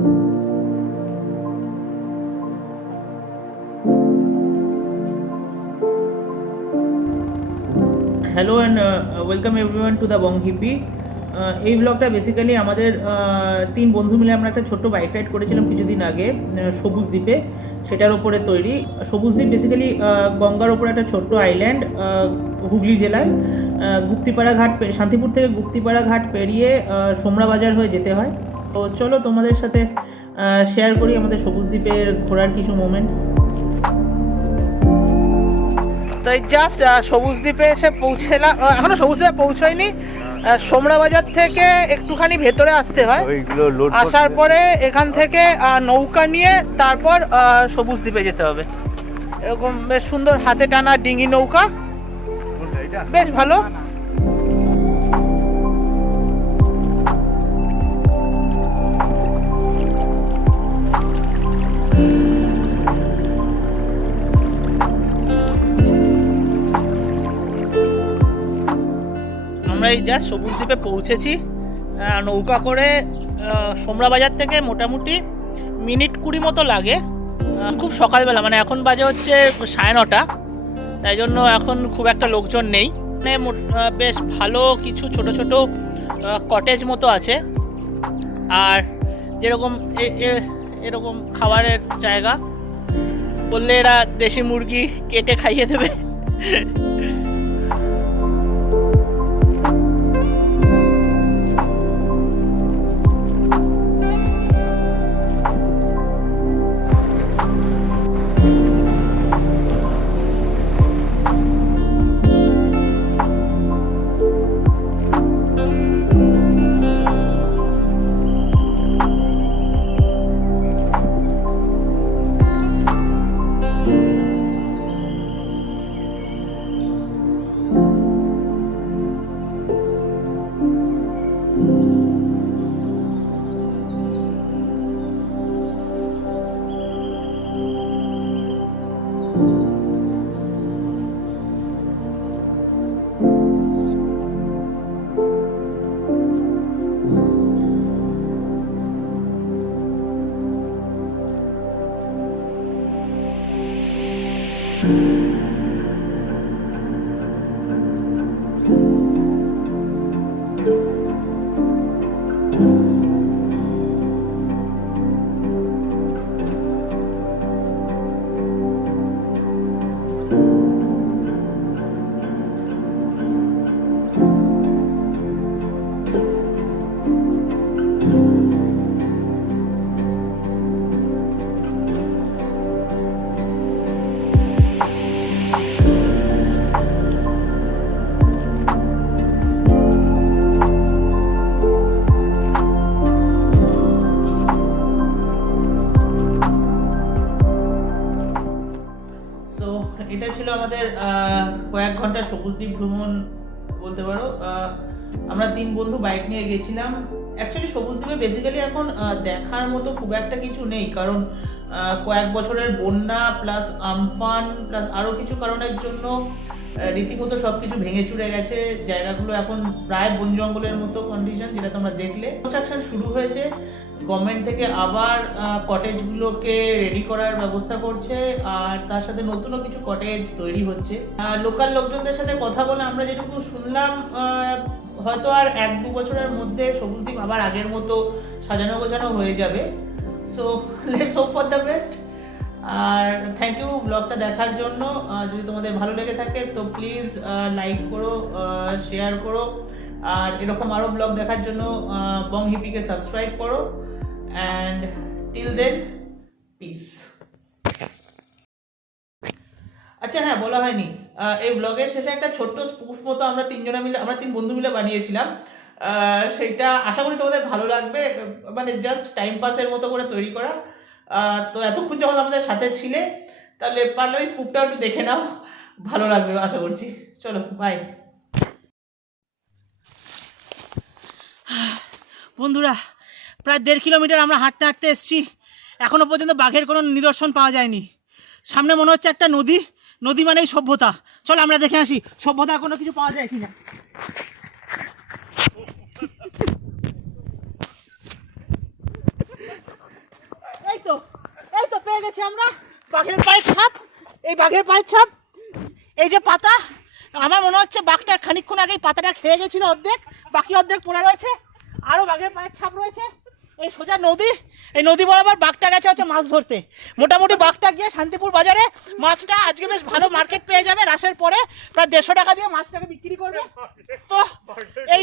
Hello and welcome everyone to the Bong Hippie. এই ব্লগটা basically আমাদের 3 বন্ধু মিলে আমরা একটা ছোট্ট বাইক রাইড করেছিলাম কিছুদিন আগে সবুজ দ্বীপে, সেটার ওপরে তৈরি। সবুজ দ্বীপ বেসিক্যালি গঙ্গার ওপরে একটা ছোট্ট আইল্যান্ড, হুগলি জেলায় গুপ্তিপাড়া ঘাট, শান্তিপুর থেকে গুপ্তিপাড়া ঘাট পেরিয়ে সোমরা বাজার হয়ে যেতে হয়। তো চলো তোমাদের সাথে শেয়ার করি আমাদের সবুজ দ্বীপের ঘোরার কিছু মোমেন্টস। তো এই জাস্ট সবুজ দ্বীপে এসে পৌঁছলাম, এখনো সবুজ দ্বীপে পৌঁছায়নি। সোমরা বাজার থেকে একটুখানি ভেতরে আসতে হয়, আসার পরে এখান থেকে নৌকা নিয়ে তারপর সবুজ দ্বীপে যেতে হবে। এরকম বেশ সুন্দর হাতে টানা ডিঙি নৌকা, বেশ ভালো। আমরা এই জাস্ট সবুজ দ্বীপে পৌঁছেছি নৌকা করে। সোমরা বাজার থেকে মোটামুটি মিনিট 20 মতো লাগে। খুব সকালবেলা, মানে এখন বাজে হচ্ছে 9:30, তাই জন্য এখন খুব একটা লোকজন নেই। মানে বেশ ভালো কিছু ছোট ছোট কটেজ মতো আছে, আর যেরকম এরকম খাবারের জায়গা, বললে এরা দেশি মুরগি কেটে খাইয়ে দেবে। এটা ছিল আমাদের কয়েক ঘন্টা সবুজ দ্বীপ ভ্রমণ বলতে পারো। আমরা 3 বন্ধু বাইক নিয়ে গেছিলাম। অ্যাকচুয়ালি সবুজ দ্বীপে বেসিক্যালি এখন দেখার মতো খুব একটা কিছু নেই, কারণ কয়েক বছরের বন্যা প্লাস আমফান প্লাস আরও কিছু কারণের জন্য রীতিমতো সব কিছু ভেঙে চুরে গেছে। জায়গাগুলো এখন প্রায় বন জঙ্গলের মতো কন্ডিশন, যেটা তোমরা দেখলে। কনস্ট্রাকশন শুরু হয়েছে, গভর্নমেন্ট থেকে আবার কটেজগুলোকে রেডি করার ব্যবস্থা করছে, আর তার সাথে নতুনও কিছু কটেজ তৈরি হচ্ছে। লোকাল লোকজনদের সাথে কথা বলে আমরা যেটুকু শুনলাম, হয়তো আর 1-2 বছরের মধ্যে সবুজ দ্বীপ আবার আগের মতো সাজানো গোছানো হয়ে যাবে। So let's hope for the best. আর থ্যাংক ইউ ব্লগটা দেখার জন্য। যদি তোমাদের ভালো লেগে থাকে তো প্লিজ লাইক করো, শেয়ার করো, আর এরকম আরও ব্লগ দেখার জন্য বং হিপিকে সাবস্ক্রাইব করো। And till then, peace. আচ্ছা হ্যাঁ, বলা হয়নি, এই ব্লগের শেষে একটা ছোট্ট স্পুফ মতো আমরা 3 বন্ধু মিলে বানিয়েছিলাম। সেটা আশা করি তোমাদের ভালো লাগবে, মানে জাস্ট টাইম পাসের মতো করে তৈরি করা। তো এতক্ষণ যখন আমাদের সাথে ছিলে, তাহলে পারলে ওই স্পুপটাও একটু দেখে নাও, ভালো লাগবে আশা করছি। চলো বাই বন্ধুরা। প্রায় 1.5 কিলোমিটার আমরা হাঁটতে হাঁটতে এসেছি, এখনও পর্যন্ত বাঘের কোনো নিদর্শন পাওয়া যায়নি। সামনে মনে হচ্ছে একটা নদী, নদী মানেই সভ্যতা। চলো আমরা দেখে আসি সভ্যতা কোনো কিছু পাওয়া যায় কিনা। তো পেয়ে গেছি আমরা বাঘের পায়ের ছাপ। এই বাঘের পায়ের ছাপ, এই যে পাতা, আমার মনে হচ্ছে বাঘটা খানিকক্ষণ আগেই পাতাটা খেয়ে গেছিল অর্ধেক, বাকি অর্ধেক পড়ে রয়েছে। আরও বাঘের পায়ের ছাপ রয়েছে। এই সোজা নদী, এই নদী বরাবর বাঘটা গেছে হচ্ছে মাছ ধরতে। মোটামুটি বাঘটা গিয়ে শান্তিপুর বাজারে মাছটা আজকে বেশ ভালো মার্কেট পেয়ে যাবে। রাসের পরে প্রায় 150 টাকা দিয়ে মাছটাকে বিক্রি করবে। তো এই